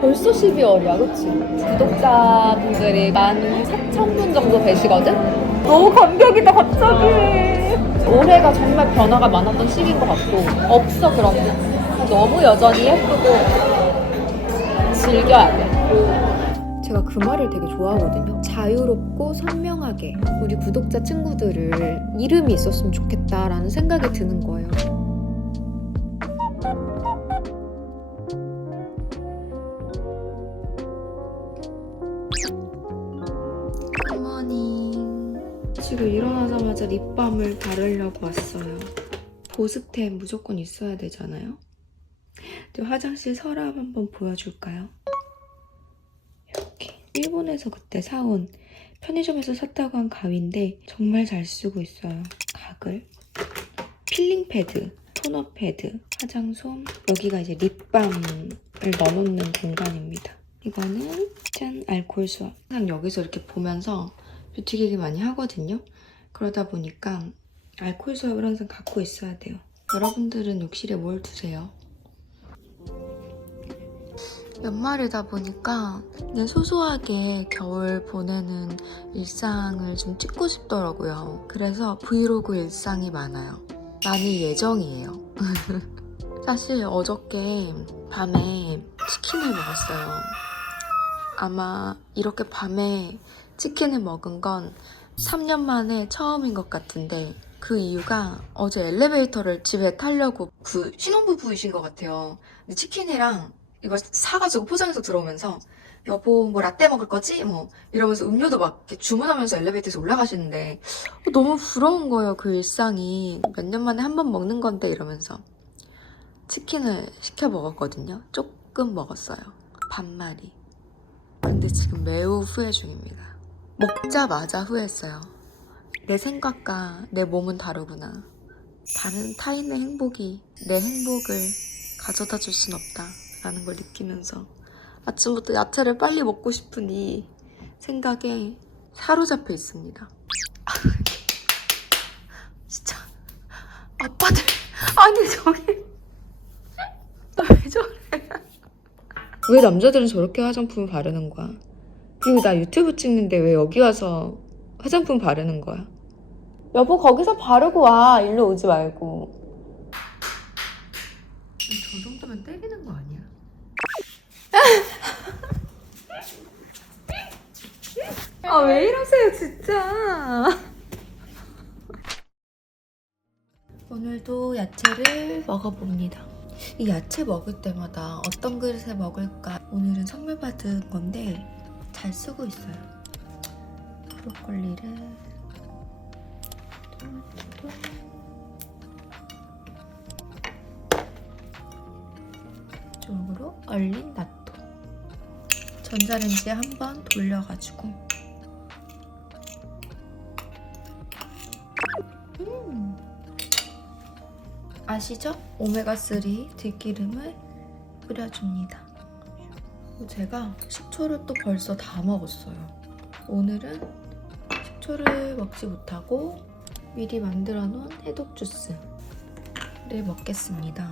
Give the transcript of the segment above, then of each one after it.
벌써 12월이야, 그치? 구독자분들이 14,000분 정도 되시거든? 너무 감격이다, 갑자기. 올해가 정말 변화가 많았던 시기인 것 같고, 없어, 그런 게. 너무 여전히 예쁘고, 즐겨야 돼. 제가 그 말을 되게 좋아하거든요. 자유롭고 선명하게 우리 구독자 친구들을 이름이 있었으면 좋겠다라는 생각이 드는 거예요. 립밤을 바르려고 왔어요. 보습템 무조건 있어야 되잖아요. 저 화장실 서랍 한번 보여줄까요? 이렇게 일본에서 그때 사온 편의점에서 샀다고 한 가위인데 정말 잘 쓰고 있어요. 각을 필링 패드, 토너 패드, 화장솜 여기가 이제 립밤을 넣어놓는 공간입니다. 이거는 짠 알콜 수압. 항상 여기서 이렇게 보면서 뷰티기기 많이 하거든요. 그러다 보니까 알콜 수압을 항상 갖고 있어야 돼요. 여러분들은 욕실에 뭘 두세요? 연말이다 보니까 소소하게 겨울 보내는 일상을 좀 찍고 싶더라고요. 그래서 브이로그 일상이 많아요. 많이 예정이에요. 사실 어저께 밤에 치킨을 먹었어요. 아마 이렇게 밤에 치킨을 먹은 건 3년 만에 처음인 것 같은데 그 이유가 어제 엘리베이터를 집에 타려고 그 신혼부부이신 것 같아요. 근데 치킨이랑 이걸 사가지고 포장해서 들어오면서 여보 뭐 라떼 먹을 거지? 뭐 이러면서 음료도 막 주문하면서 엘리베이터에서 올라가시는데 너무 부러운 거예요 그 일상이. 몇 년 만에 한 번 먹는 건데 이러면서 치킨을 시켜 먹었거든요. 조금 먹었어요. 반마리 근데 지금 매우 후회 중입니다 먹자마자 후회했어요 내 생각과 내 몸은 다르구나 다른 타인의 행복이 내 행복을 가져다 줄 순 없다 라는 걸 느끼면서 아침부터 야채를 빨리 먹고 싶은 이 생각에 사로잡혀 있습니다. 진짜 아빠들 아니 저기 왜 저래? 왜 남자들은 저렇게 화장품을 바르는 거야? 그리고 나 유튜브 찍는데 왜 여기 와서 화장품 바르는 거야? 여보 거기서 바르고 와. 일로 오지 말고. 저 정도면 때리는 거 아니야? 아 왜 이러세요 진짜? 오늘도 야채를 먹어봅니다. 이 야채 먹을 때마다 어떤 그릇에 먹을까? 오늘은 선물 받은 건데 잘 쓰고 있어요 브로콜리를 토마토도 쪽으로 얼린 낫또 전자레인지에 한번 돌려가지고 음. 아시죠? 오메가3 들기름을 뿌려줍니다 제가 식초를 또 벌써 다 먹었어요. 오늘은 식초를 먹지 못하고 미리 만들어 놓은 해독 주스를 먹겠습니다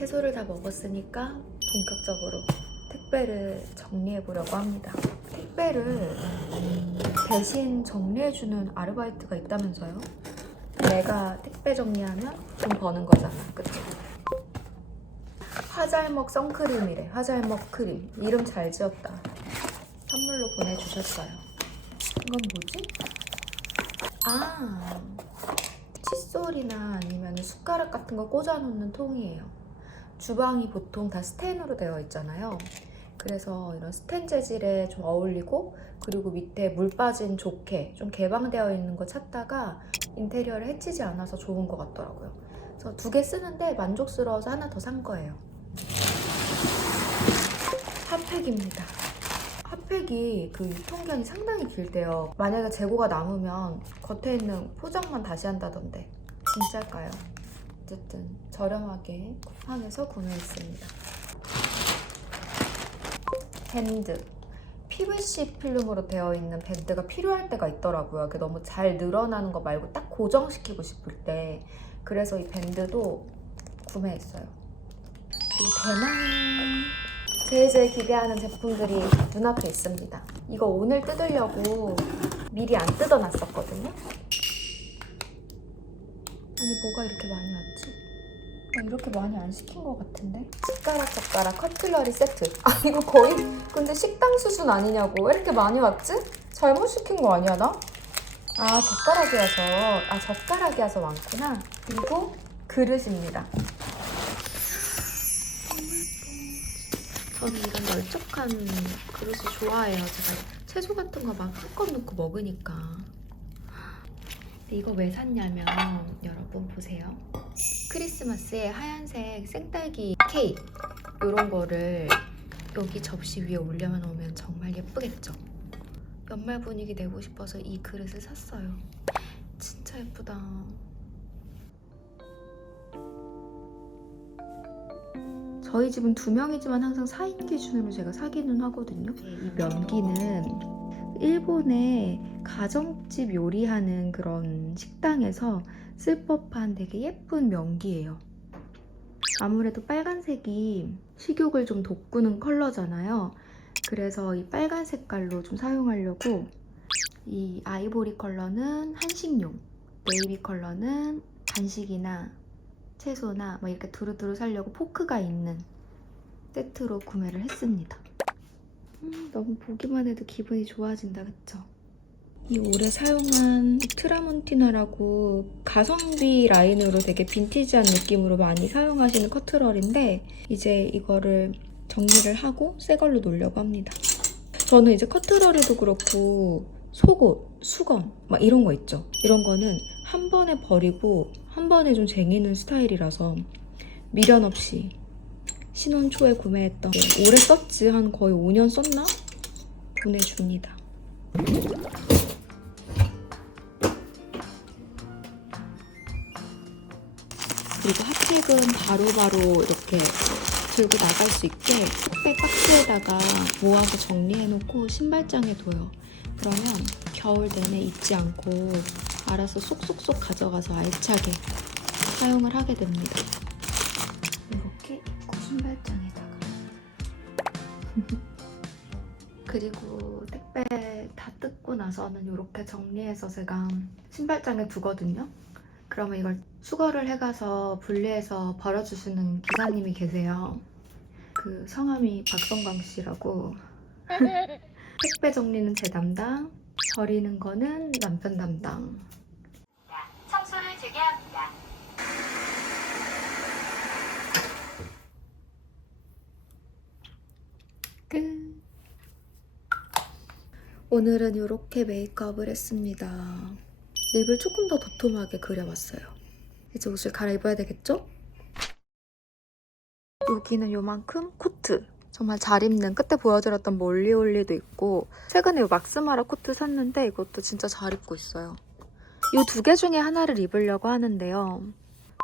채소를 다 먹었으니까 본격적으로 택배를 정리해 보려고 합니다. 택배를 대신 정리해 주는 아르바이트가 있다면서요? 내가 택배 정리하면 돈 버는 거잖아, 그치? 화잘먹 선크림이래, 화잘먹 크림. 이름 잘 지었다. 선물로 보내주셨어요. 이건 뭐지? 아, 칫솔이나 아니면 숟가락 같은 거 꽂아놓는 통이에요. 주방이 보통 다 스텐으로 되어 있잖아요. 그래서 이런 스텐 재질에 좀 어울리고 그리고 밑에 물 빠진 좋게 좀 개방되어 있는 거 찾다가 인테리어를 해치지 않아서 좋은 것 같더라고요. 그래서 두 개 쓰는데 만족스러워서 하나 더 산 거예요. 핫팩입니다. 핫팩이 그 유통기한이 상당히 길대요. 만약에 재고가 남으면 겉에 있는 포장만 다시 한다던데 진짜일까요? 어쨌든 저렴하게 쿠팡에서 구매했습니다. 밴드. PVC 필름으로 되어 있는 밴드가 필요할 때가 있더라고요. 그게 너무 잘 늘어나는 거 말고 딱 고정시키고 싶을 때. 그래서 이 밴드도 구매했어요. 그리고 대망 제일 제일 기대하는 제품들이 눈앞에 있습니다. 이거 오늘 뜯으려고 미리 안 뜯어놨었거든요. 아니 뭐가 이렇게 많이 왔지? 나 이렇게 많이 안 시킨 것 같은데? 숟가락 젓가락 커틀러리 세트 아 이거 거의 근데 식당 수준 아니냐고 왜 이렇게 많이 왔지? 잘못 시킨 거 아니야 나? 아 젓가락이어서 아 젓가락이어서 많구나 그리고 그릇입니다 저는 이런 널쩍한 그릇을 좋아해요 제가 채소 같은 거 막 한껏 넣고 먹으니까 이거 왜 샀냐면 여러분 보세요 크리스마스에 하얀색 생딸기 케이크 이런 거를 여기 접시 위에 올려놓으면 정말 예쁘겠죠? 연말 분위기 내고 싶어서 이 그릇을 샀어요. 진짜 예쁘다. 저희 집은 두 명이지만 항상 4인 기준으로 제가 사기는 하거든요. 이 면기는 일본의 가정집 요리하는 그런 식당에서 쓸 법한 되게 예쁜 명기예요. 아무래도 빨간색이 식욕을 좀 돋구는 컬러잖아요. 그래서 이 빨간 색깔로 좀 사용하려고 이 아이보리 컬러는 한식용, 네이비 컬러는 간식이나 채소나 뭐 이렇게 두루두루 사려고 포크가 있는 세트로 구매를 했습니다. 음, 너무 보기만 해도 기분이 좋아진다, 그쵸? 이 올해 사용한 트라몬티나라고 가성비 라인으로 되게 빈티지한 느낌으로 많이 사용하시는 커트럴인데 이제 이거를 정리를 하고 새 걸로 놓으려고 합니다. 저는 이제 커트럴에도 그렇고 속옷, 수건 막 이런 거 있죠. 이런 거는 한 번에 버리고 한 번에 좀 쟁이는 스타일이라서 미련 없이 신혼 초에 구매했던 게 오래 썼지 한 거의 5년 썼나? 보내줍니다. 그리고 핫팩은 바로바로 이렇게 들고 나갈 수 있게 택배 박스에다가 모아서 정리해놓고 신발장에 둬요. 그러면 겨울 내내 잊지 않고 알아서 쏙쏙쏙 가져가서 알차게 사용을 하게 됩니다. 이렇게 입고 신발장에다가 그리고 택배 다 뜯고 나서는 이렇게 정리해서 제가 신발장에 두거든요. 그러면 이걸 수거를 해가서 분리해서 버려주시는 기사님이 계세요. 그 성함이 박성광 씨라고. 택배 정리는 제 담당, 버리는 거는 남편 담당. 청소를 재개합니다. 끝. 오늘은 이렇게 메이크업을 했습니다. 립을 조금 더 도톰하게 그려봤어요. 이제 옷을 갈아입어야 되겠죠? 여기는 요만큼 코트. 정말 잘 입는 끝에 보여드렸던 몰리올리도 있고 최근에 이 막스마라 코트 샀는데 이것도 진짜 잘 입고 있어요. 이 두 개 중에 하나를 입으려고 하는데요.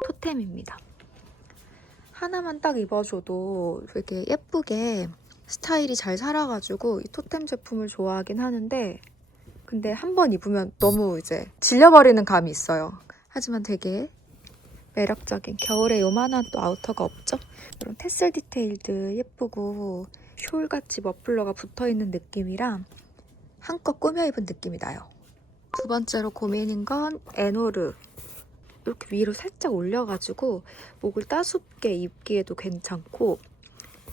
토템입니다. 하나만 딱 입어줘도 되게 예쁘게 스타일이 잘 살아가지고 이 토템 제품을 좋아하긴 하는데 근데 한 번 입으면 너무 이제 질려버리는 감이 있어요. 하지만 되게 매력적인 겨울에 요만한 또 아우터가 없죠? 이런 테슬 디테일드 예쁘고 숄같이 머플러가 붙어있는 느낌이랑 한껏 꾸며 입은 느낌이 나요. 두 번째로 고민인 건 에노르. 이렇게 위로 살짝 올려가지고 목을 따숩게 입기에도 괜찮고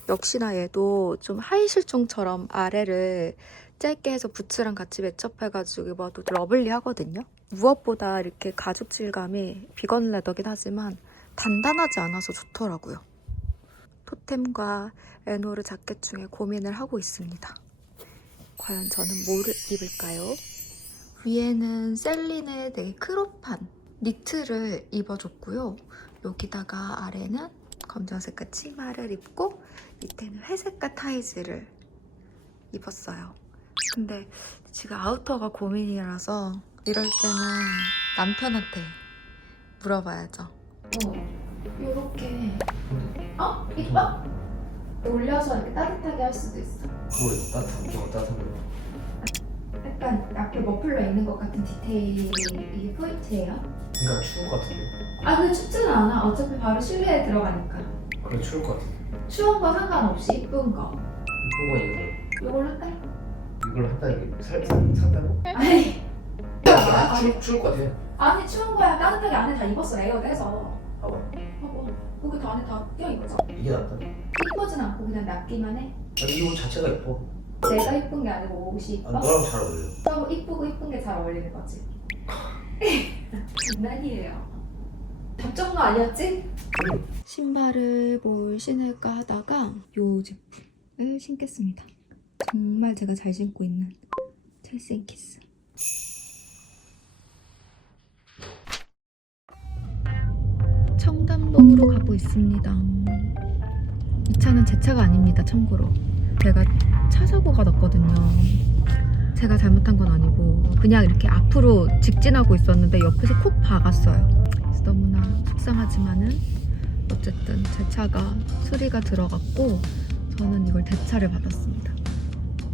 역시나 얘도 좀 하이 실종처럼 아래를 짧게 해서 부츠랑 같이 매첩해가지고 입어도 러블리하거든요. 무엇보다 이렇게 가죽 질감이 비건 레더긴 하지만 단단하지 않아서 좋더라고요. 토템과 에노르 자켓 중에 고민을 하고 있습니다. 과연 저는 뭐를 입을까요? 위에는 셀린의 되게 크롭한 니트를 입어줬고요. 여기다가 아래는 검정색깔 치마를 입고 밑에는 회색깔 타이즈를 입었어요. 근데 지금 아우터가 고민이라서 이럴 때는 남편한테 물어봐야죠. 어, 요렇게 어? 이뻐? 올려서 이렇게 따뜻하게 할 수도 있어 그거 따뜻한 게 따뜻한 거. 약간 앞에 머플러 있는 것 같은 디테일이 포인트예요 그러니까 추울 것 같은데. 아 근데 춥지는 않아 어차피 바로 실내에 들어가니까 그래 추울 것 같은데. 추운 거 상관없이 이쁜 거 이쁜 거 이거. 요걸로 할까요? 이걸 한다 이게 살 살- 산다고? 아니 야, 추울 추울 것 같아. 아니 추운 거야 따뜻하게 안에 다 입었어 레이어드 해서 봐봐. 하고 거기 다 안에 다 껴 입었어 이게 낫다. 이쁘진 않고 그냥 낫기만 해 아니 이옷 자체가 예뻐. 내가 이쁜 게 아니고 옷이 아, 이뻐? 너랑 잘 어울려. 서로 이쁘고 이쁜 게 잘 어울리는 거지 장난이에요 답정너 아니었지? 신발을 뭘 신을까 하다가 요 제품을 신겠습니다 정말 제가 잘 신고 있는 첼시 앤키스 청담동으로 가고 있습니다 이 차는 제 차가 아닙니다 참고로 제가 차 사고가 났거든요. 제가 잘못한 건 아니고 그냥 이렇게 앞으로 직진하고 있었는데 옆에서 콕 박았어요. 그래서 너무나 속상하지만은 어쨌든 제 차가 수리가 들어갔고 저는 이걸 대차를 받았습니다.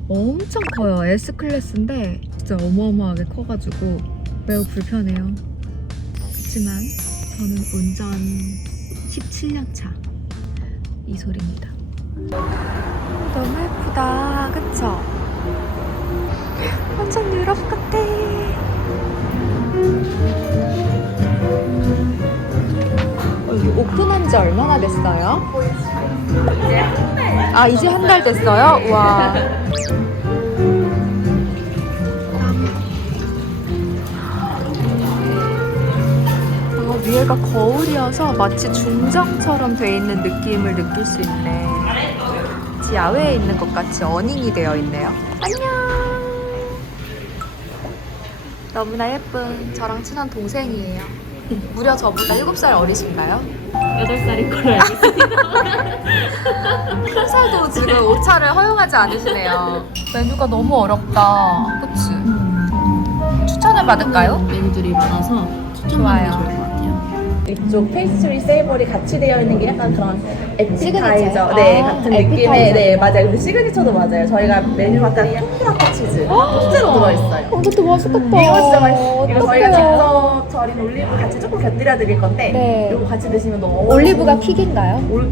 엄청 커요. S클래스인데 진짜 어마어마하게 커가지고 매우 불편해요. 그렇지만 저는 운전 17년 차. 이 소리입니다 너무 예쁘다 그쵸? 완전 유럽 같아. 어, 오픈한 지 얼마나 됐어요? 아 이제 한 달 됐어요? 와. 아, 위에가 거울이어서 마치 중정처럼 돼 있는 느낌을 느낄 수 있네. 마치 야외에 있는 것 같이 어닝이 되어 있네요. 안녕. 너무나 예쁜 저랑 친한 동생이에요. 무려 저보다 7살 어리신가요? 8살인 걸로 알고 있어요. 한 살도 지금 오차를 허용하지 않으시네요. 메뉴가 너무 어렵다. 그치? 추천을 받을까요? 메뉴들이 많아서 좋아요. 것 같아요. 이쪽 페이스트리 세이버리 같이 되어 있는 게 약간 그런 시그니처요? 에피타이저 네 아, 같은 에피타이저. 느낌의 네 맞아요 근데 시그니처도 맞아요 저희가 메뉴 아까 통브라타 치즈 통째로 들어있어요 이것도 맛있겠다. 이거 진짜 맛있어요 이거 저희가 직접 절인 올리브 같이 조금 곁들여 드릴 건데 네. 이거 같이 드시면 너무 올리브가 킥인가요? 올...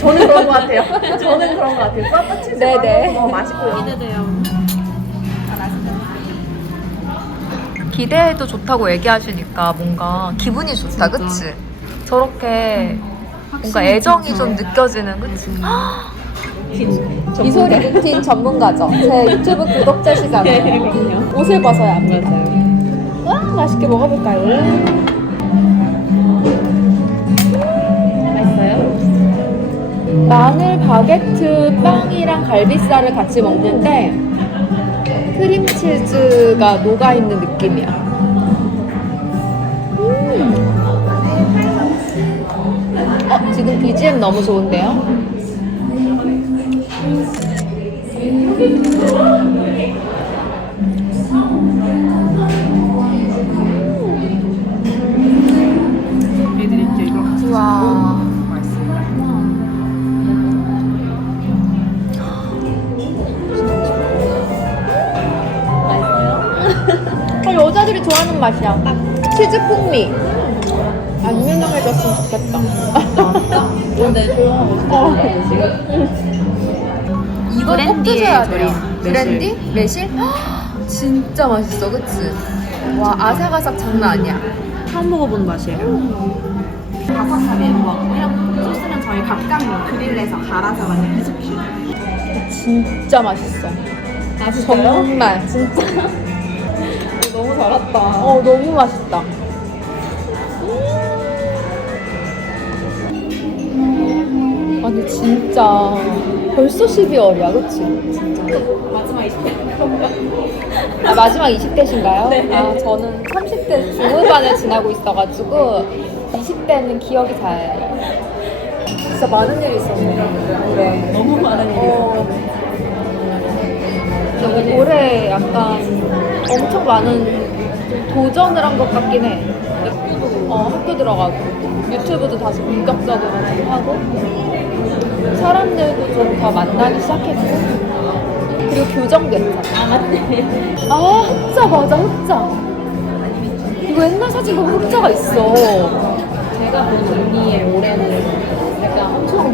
저는 그런 것 같아요 저는 그런 것 같아요 브라타 치즈 네네. 너무 맛있고요 기대돼요. 기대해도 좋다고 얘기하시니까 뭔가 기분이 좋다, 진짜. 그치? 저렇게 뭔가 애정이 좀 느껴지는, 그치? 이소리 루틴 전문가죠. 제 유튜브 구독자시잖아요. 네, 옷을 벗어야 합니다. 와, 맛있게 먹어볼까요? 맛있어요? 마늘 바게트 빵이랑 갈비살을 같이 먹는데 크림치즈가 녹아있는 느낌이야. 음. 어, 지금 BGM 너무 좋은데요? 맛이야. 치즈 풍미. 안 유명해졌으면 좋겠다. 근데 이걸 꼭 브랜디의 드셔야 돼요. 브랜디? 매실? 헉, 진짜 맛있어, 그치? 와, 아삭아삭 장난 아니야. 처음 먹어보는 맛이에요. 바삭하게 먹고요. 소스는 저희 각각 그릴에서 갈아서 만든 피스큐. 진짜 맛있어. 정말. 진짜. 너무 잘했다 어, 너무 맛있다. 아, 근데 진짜 벌써 12월이야, 그치? 진짜. 마지막 20대. 아, 마지막 20대신가요? 네. 아, 저는 30대 중후반을 지나고 있어가지고 20대는 기억이 잘. 진짜 많은 일이 있었네. 올해. 너무 많은 일이 어. 근데 올해 약간 엄청 많은 도전을 한 것 같긴 해. 어, 학교 들어가고 유튜브도 다시 본격적으로 좀 하고 사람들도 좀 더 만나기 시작했고 그리고 교정도 했잖아. 아 맞네. 아 흑자 맞아 흑자. 이거 옛날 사진 보면 흑자가 있어. 제가 본 언니의 올해는 약간 엄청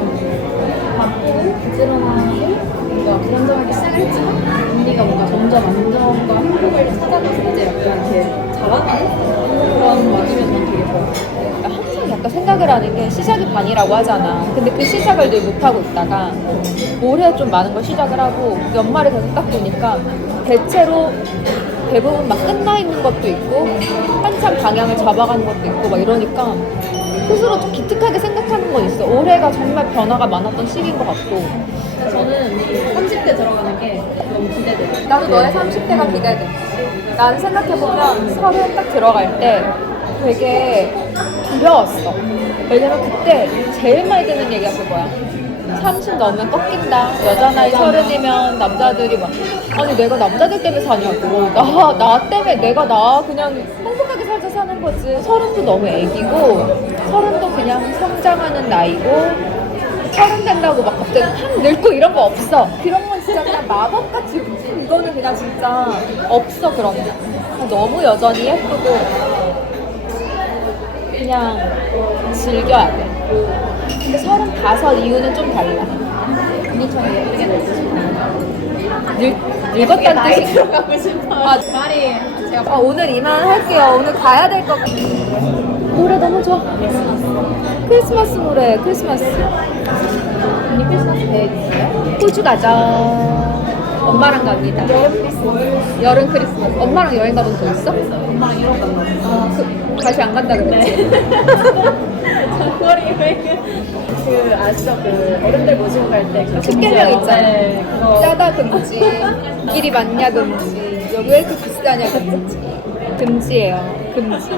바쁘고 부지런하고 뭔가 불안정하게 시작을 했지만 언니가 뭔가 점점 안정과 행복을 찾아가서 이제 약간 이렇게 자라가는 그런 난 되게 좋았어요. 항상 약간 생각을 하는 게 시작이 반이라고 하잖아. 근데 그 시작을 늘 못하고 있다가 올해 좀 많은 걸 시작을 하고 연말에 계속 딱 보니까 대체로 대부분 막 끝나 있는 것도 있고 한참 방향을 잡아가는 것도 있고 막 이러니까 스스로 좀 기특하게 생각하는 건 있어. 올해가 정말 변화가 많았던 시기인 것 같고 저는 30대 들어가는 게 너무 기대돼요. 나도 너의 30대가 기대돼. 나는 생각해보면 서른 딱 들어갈 때 되게 두려웠어. 왜냐면 그때 제일 많이 듣는 얘기가 그거야. 30 넘으면 꺾인다. 여자 나이 서른이면 남자들이 막 아니 내가 남자들 때문에 사냐고 나, 나 때문에 내가 나 그냥 행복하게 살자 사는 거지 서른도 너무 애기고 서른도 그냥 성장하는 나이고 서른 된다고 막 갑자기 확 늙고 이런 거 없어. 그런 건 진짜 그냥 마법같이 움직이 이거는 그냥 진짜 없어 그런 거. 너무 여전히 예쁘고 그냥 즐겨야 돼. 근데 서른 다섯 이후는 좀 달라. 언니처럼 예쁘게 늙고 싶어. 늙, 늙었다는 뜻이 들어가고 싶어요. 아, 말이 제가 아, 오늘 이만 할게요. 오늘 가야 될 것 같아. 노래 너무 좋아. 크리스마스 노래, 크리스마스. 언니 크리스마스 있어요? 호주 가자. 엄마랑 갑니다. 여름 크리스마스. 엄마랑 여행 가본 적 있어? 엄마랑 유럽 간다고. 아, 그, 다시 안 간다 그랬지? 장거리 여행 그 아시죠? 그 어른들 모시고 갈때 집게명 있잖아. 네, 그거 짜다 금지. 길이 맞냐 금지. 여기 왜 이렇게 비싸냐 금지. 금지예요. 금지.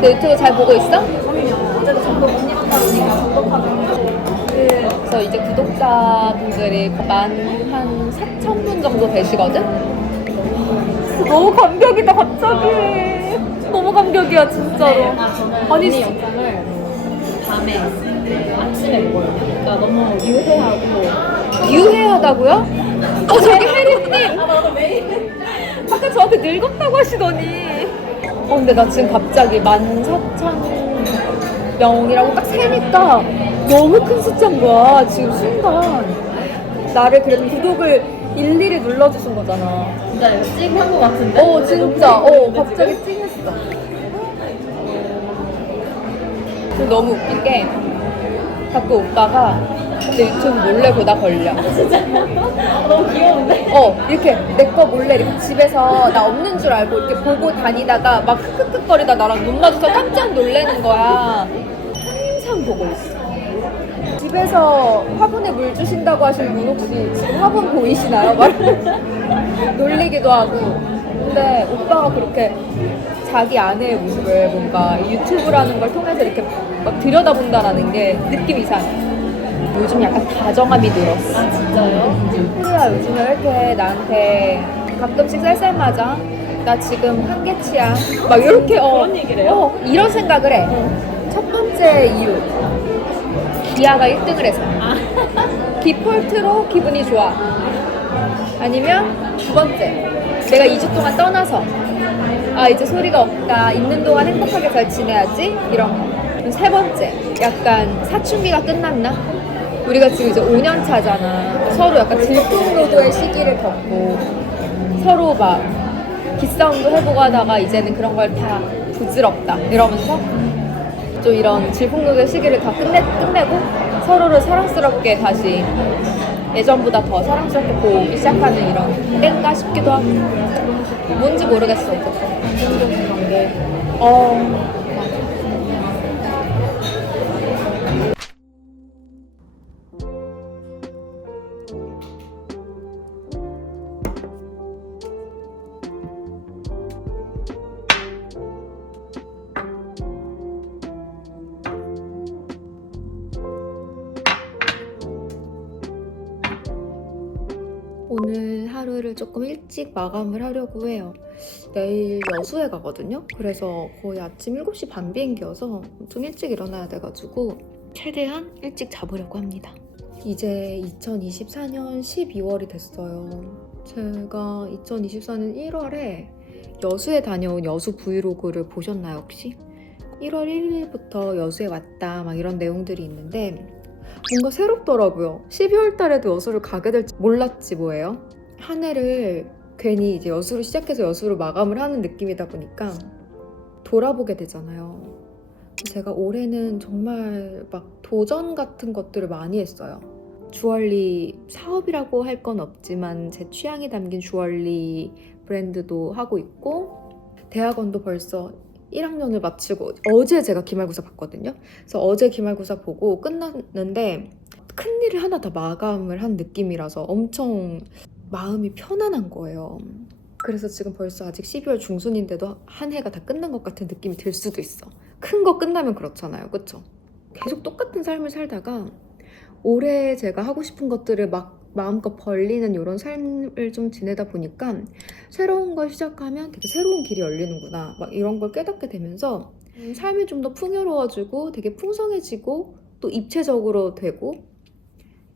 너 유튜브 잘 보고 있어? 어제도 전국 언니 만나 보니까 전국하고 그래서 이제 구독자분들이 만한 4천 분 정도 되시거든? 너무 감격이다 갑자기 너무 감격이야 진짜로 아 저는 아니, 언니 스- 영상을 밤에 아침에 보거든요. 그러니까 너무 유해하고 유해하다고요? 어 저기 혜리님 아 아까 저한테 늙었다고 하시더니 어 근데 나 지금 갑자기 14,000명이라고 딱 세니까 너무 큰 숫자인 거야 지금 순간. 나를 그래도 구독을 일일이 눌러주신 거잖아. 진짜 이거 찍은 거 같은데. 어 진짜. 어 갑자기 찡했어. 그리고 너무 웃긴 게 가끔 오빠가 내 유튜브 몰래 보다 걸려. 너무 귀여운데. 어 이렇게 내 거 몰래 이렇게 집에서 나 없는 줄 알고 이렇게 보고 다니다가 막 흑흑흑거리다 나랑 눈 마주쳐 깜짝 놀래는 거야. 항상 보고 있어. 집에서 화분에 물 주신다고 하시는 분 혹시 지금 화분 보이시나요? 막 놀리기도 하고. 근데 오빠가 그렇게 자기 아내의 모습을 뭔가 유튜브라는 걸 통해서 이렇게 막 들여다본다라는 게 느낌 이상해 요즘 약간 다정함이 늘었어 아 진짜요? 혜리야 요즘에 왜 이렇게 나한테 가끔씩 쌀쌀 맞아? 나 지금 한계치야. 막 이렇게 어, 그런 얘기를 해요? 어, 이런 생각을 해. 첫 번째 이유. 기아가 1등을 해서. 디폴트로 기분이 좋아. 아니면 두 번째. 내가 2주 동안 떠나서. 아, 이제 소리가 없다. 있는 동안 행복하게 잘 지내야지. 이런 거. 세 번째. 약간 사춘기가 끝났나? 우리가 지금 이제 5년 차잖아. 서로 약간 질풍노도의 시기를 겪고 서로 막 기싸움도 해보고 하다가 이제는 그런 걸 다 부질없다 이러면서 좀 이런 질풍노도의 시기를 다 끝내, 끝내고 서로를 사랑스럽게 다시 예전보다 더 사랑스럽게 보기 시작하는 이런 때인가 싶기도 하고 뭔지 모르겠어 관계. 어 오늘 하루를 조금 일찍 마감을 하려고 해요. 내일 여수에 가거든요. 그래서 거의 아침 7시 반 비행기여서 좀 일찍 일어나야 돼가지고 최대한 일찍 자보려고 합니다. 이제 2024년 12월이 됐어요. 제가 2024년 1월에 여수에 다녀온 여수 브이로그를 보셨나요 혹시? 1월 1일부터 여수에 왔다 막 이런 내용들이 있는데 뭔가 새롭더라고요. 12월 달에도 여수를 가게 될지 몰랐지 뭐예요. 한 해를 괜히 이제 여수로 시작해서 여수로 마감을 하는 느낌이다 보니까 돌아보게 되잖아요. 제가 올해는 정말 막 도전 같은 것들을 많이 했어요. 주얼리 사업이라고 할 건 없지만 제 취향이 담긴 주얼리 브랜드도 하고 있고 대학원도 벌써 1학년을 마치고 어제 제가 기말고사 봤거든요. 그래서 어제 기말고사 보고 끝났는데 큰 일을 하나 다 마감을 한 느낌이라서 엄청 마음이 편안한 거예요. 그래서 지금 벌써 아직 12월 중순인데도 한 해가 다 끝난 것 같은 느낌이 들 수도 있어. 큰 거 끝나면 그렇잖아요. 그쵸? 계속 똑같은 삶을 살다가 올해 제가 하고 싶은 것들을 막 마음껏 벌리는 이런 삶을 좀 지내다 보니까 새로운 걸 시작하면 되게 새로운 길이 열리는구나 막 이런 걸 깨닫게 되면서 음, 삶이 좀 더 풍요로워지고 되게 풍성해지고 또 입체적으로 되고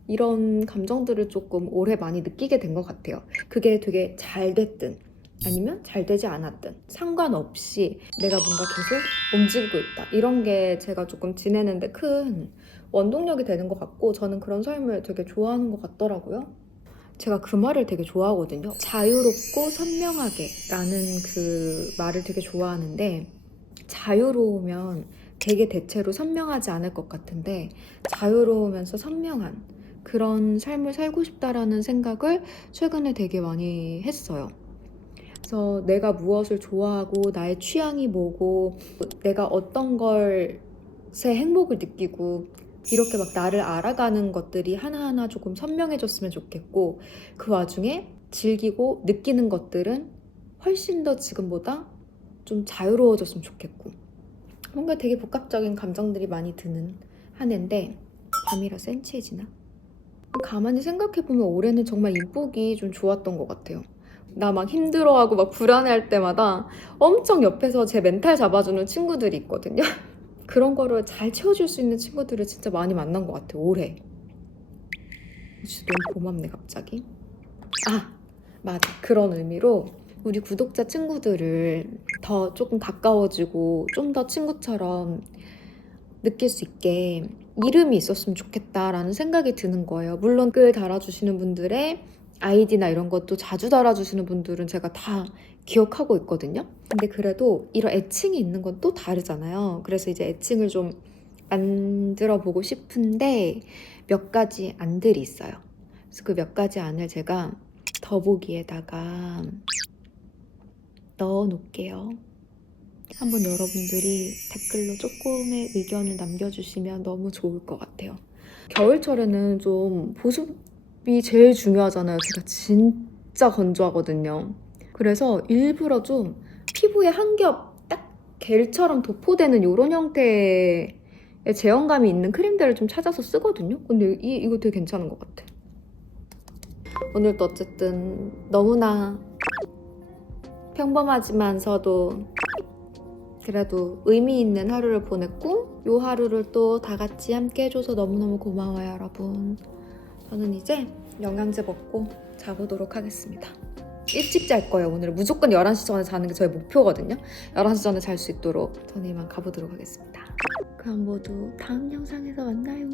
이런 감정들을 조금 올해 많이 느끼게 된 것 같아요. 그게 되게 잘 됐든 아니면 잘 되지 않았든 상관없이 내가 뭔가 계속 움직이고 있다. 이런 게 제가 조금 지내는데 큰 원동력이 되는 것 같고 저는 그런 삶을 되게 좋아하는 것 같더라고요. 제가 그 말을 되게 좋아하거든요. 자유롭고 선명하게 라는 그 말을 되게 좋아하는데 자유로우면 되게 대체로 선명하지 않을 것 같은데 자유로우면서 선명한 그런 삶을 살고 싶다라는 생각을 최근에 되게 많이 했어요. 그래서 내가 무엇을 좋아하고 나의 취향이 뭐고 내가 어떤 것에 행복을 느끼고 이렇게 막 나를 알아가는 것들이 하나하나 조금 선명해졌으면 좋겠고 그 와중에 즐기고 느끼는 것들은 훨씬 더 지금보다 좀 자유로워졌으면 좋겠고 뭔가 되게 복합적인 감정들이 많이 드는 한 해인데 밤이라 센치해지나? 가만히 생각해보면 올해는 정말 인복이 좀 좋았던 것 같아요. 나 막 힘들어하고 막 불안해할 때마다 엄청 옆에서 제 멘탈 잡아주는 친구들이 있거든요. 그런 거를 잘 채워줄 수 있는 친구들을 진짜 많이 만난 것 같아요, 올해. 진짜 너무 고맙네, 갑자기. 아, 맞아. 그런 의미로 우리 구독자 친구들을 더 조금 가까워지고 좀 더 친구처럼 느낄 수 있게 이름이 있었으면 좋겠다라는 생각이 드는 거예요. 물론 글 달아주시는 분들의 아이디나 이런 것도 자주 달아주시는 분들은 제가 다 기억하고 있거든요. 근데 그래도 이런 애칭이 있는 건 또 다르잖아요. 그래서 이제 애칭을 좀 만들어 보고 싶은데 몇 가지 안들이 있어요. 그래서 그 몇 가지 안을 제가 더보기에다가 넣어 놓을게요. 한번 여러분들이 댓글로 조금의 의견을 남겨주시면 너무 좋을 것 같아요. 겨울철에는 좀 보습 이 제일 중요하잖아요. 제가 진짜 건조하거든요. 그래서 일부러 좀 피부에 한 겹 딱 겔처럼 도포되는 이런 형태의 제형감이 있는 크림들을 좀 찾아서 쓰거든요. 근데 이, 이거 되게 괜찮은 것 같아. 오늘도 어쨌든 너무나 평범하지만서도 그래도 의미 있는 하루를 보냈고 이 하루를 또 다 같이 함께 해줘서 너무너무 고마워요 여러분 저는 이제 영양제 먹고 자보도록 하겠습니다. 일찍 잘 거예요. 오늘 무조건 11시 전에 자는 게 저의 목표거든요. 11시 전에 잘 수 있도록 저는 이만 가보도록 하겠습니다. 그럼 모두 다음 영상에서 만나요